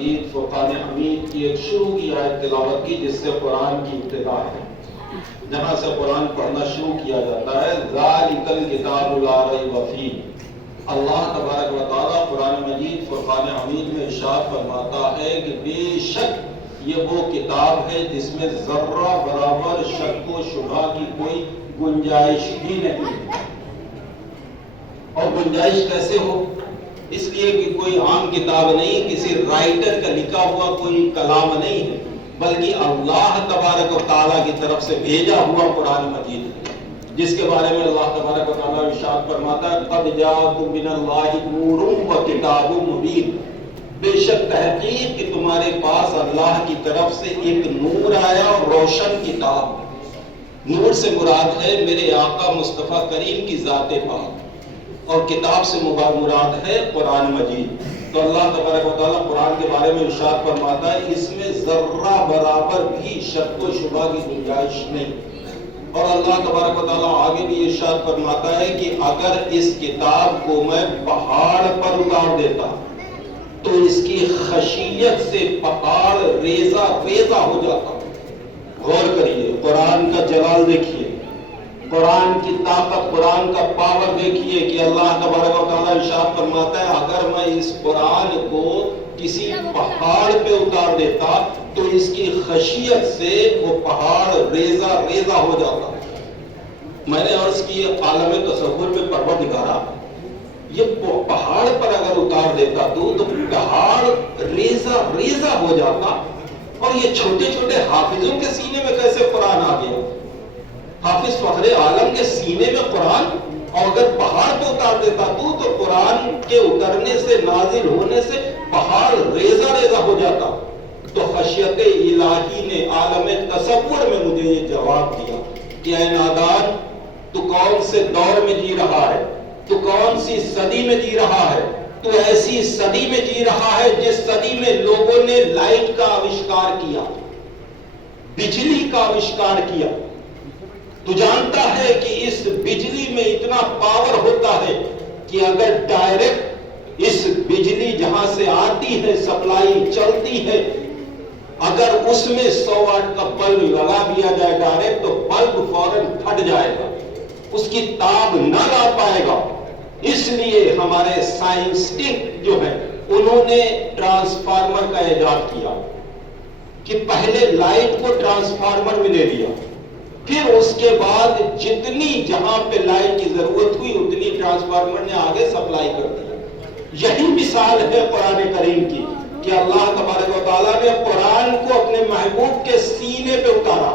مجید فرقان حمید کی ایک شروع کی آیت تلاوت کی جس سے قرآن کی ابتدا ہے، جہاں سے قرآن پڑھنا شروع کیا جاتا ہے۔ ذالک الکتاب لا ریب فیہ، اللہ تبارک و تعالیٰ قرآن مجید فرقان حمید میں ارشاد فرماتا ہے کہ بے شک یہ وہ کتاب ہے جس میں ذرہ برابر شک و شبہ کی کوئی گنجائش بھی نہیں۔ اور گنجائش کیسے ہو؟ اس لیے کہ کوئی عام کتاب نہیں، کسی رائٹر کا لکھا ہوا کوئی کلام نہیں ہے، بلکہ اللہ تبارک و تعالیٰ کی طرف سے بھیجا ہوا قرآن مجید ہے، جس کے بارے میں اللہ تبارک و تعالیٰ ارشاد فرماتا ہے قد جاءکم من اللہ نور و کتاب مبین، بے شک تحقیق کہ تمہارے پاس اللہ کی طرف سے ایک نور آیا اور روشن کتاب۔ نور سے مراد ہے میرے آقا مصطفیٰ کریم کی ذات پاک، اور کتاب سے مراد ہے قرآن مجید۔ تو اللہ تبارک و تعالیٰ قرآن کے بارے میں ارشاد فرماتا ہے اس میں ذرہ برابر بھی شک و شبہ کی گنجائش نہیں۔ اور اللہ تبارک و تعالیٰ آگے بھی ارشاد فرماتا ہے کہ اگر اس کتاب کو میں پہاڑ پر اتار دیتا تو اس کی خشیت سے پہاڑ ریزہ ریزہ ہو جاتا۔ غور کریے، قرآن کا جلال دیکھیے، قرآن کی طاقت، قرآن کا پاور دیکھیے کہ اللہ تبارک و تعالیٰ ارشاد فرماتا ہے اگر میں اس قرآن کو کسی پہاڑ پہ اتار دیتا تو اس کی خشیت سے وہ پہاڑ ریزہ ریزہ ہو جاتا۔ میں نے عرض کی عالم تصور میں پروردگارا یہ پہاڑ پر اگر اتار دیتا تو پہاڑ ریزہ ریزہ ہو جاتا، اور یہ چھوٹے چھوٹے حافظوں کے سینے میں کیسے قرآن آ گیا؟ حافظ فخر عالم کے سینے میں قرآن، اور اگر پہاڑ پہ اتار دیتا تو قرآن کے اترنے سے، نازل ہونے سے پہاڑ ریزہ ریزہ ہو جاتا۔ تو خشیت الہی نے عالم تصور میں مجھے یہ جواب دیا کہ اے نادان، تو کون سے دور میں جی رہا ہے، تو کون سی صدی میں جی رہا ہے؟ تو ایسی صدی میں جی رہا ہے جس صدی میں لوگوں نے لائٹ کا آوشکار کیا، بجلی کا آوشکار کیا۔ تو جانتا ہے کہ اس بجلی میں اتنا پاور ہوتا ہے کہ اگر ڈائریکٹ اس بجلی جہاں سے آتی ہے، سپلائی چلتی ہے، اگر اس میں 100 واٹ کا بلب لگا دیا جائے ڈائریکٹ تو بلب فوراً پھٹ جائے گا، اس کی تاب نہ لا پائے گا۔ اس لیے ہمارے سائنسٹسٹ جو ہیں انہوں نے ٹرانسفارمر کا ایجاد کیا کہ پہلے لائٹ کو ٹرانسفارمر میں لے لیا، پھر اس کے بعد جتنی جہاں پہ لائٹ کی ضرورت ہوئی اتنی ٹرانسفارمر نے آگے سپلائی کر دیا۔ یہی مثال ہے قرآن کریم کی کہ اللہ تبارک و تعالیٰ نے قرآن کو اپنے محبوب کے سینے پہ اتارا،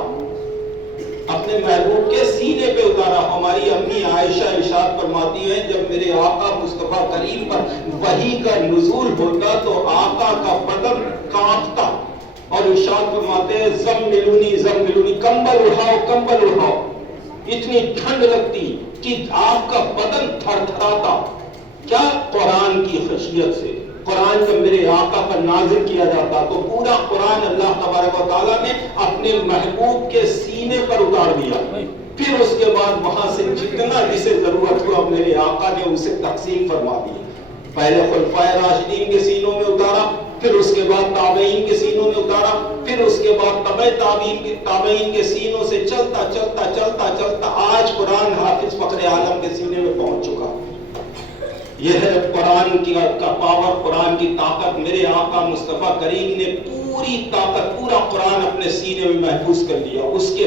اپنے محبوب کے سینے پہ اتارا۔ ہماری امی عائشہ ارشاد فرماتی ہیں جب میرے آقا مصطفیٰ کریم پر وحی کا نزول ہوتا تو آقا کا بدن کانپتا، اور ارشاد فرماتے ہیں زملونی زملونی، کمبل اڑاؤ کمبل اڑاؤ، اتنی ٹھنڈ لگتی کہ آپ کا بدن تھر تھراتا۔ کیا؟ قرآن کی خشیت سے۔ قرآن جب میرے آقا پر نازل کیا جاتا تو پورا قرآن اللہ تبارک و تعالیٰ نے اپنے محبوب کے سینے پر اتار دیا، پھر اس کے بعد وہاں سے جتنا جسے ضرورت ہوا میرے آقا نے اسے تقسیم فرما دی۔ پہلے خلفائے راشدین کے سینوں میں اتارا، پھر اس کے بعد تابعین کے سینوں میں اتارا، پھر اس کے بعد تبع تابعین کے سینوں سے چلتا چلتا چلتا چلتا آج قرآن حافظ فخر عالم کے سینے میں پہنچ چکا۔ یہ ہے قرآن کا پاور، قرآن کی طاقت۔ میرے آقا مصطفیٰ کریم نے پوری طاقت، پورا قرآن اپنے سینے میں محفوظ کر لیا۔ اس کے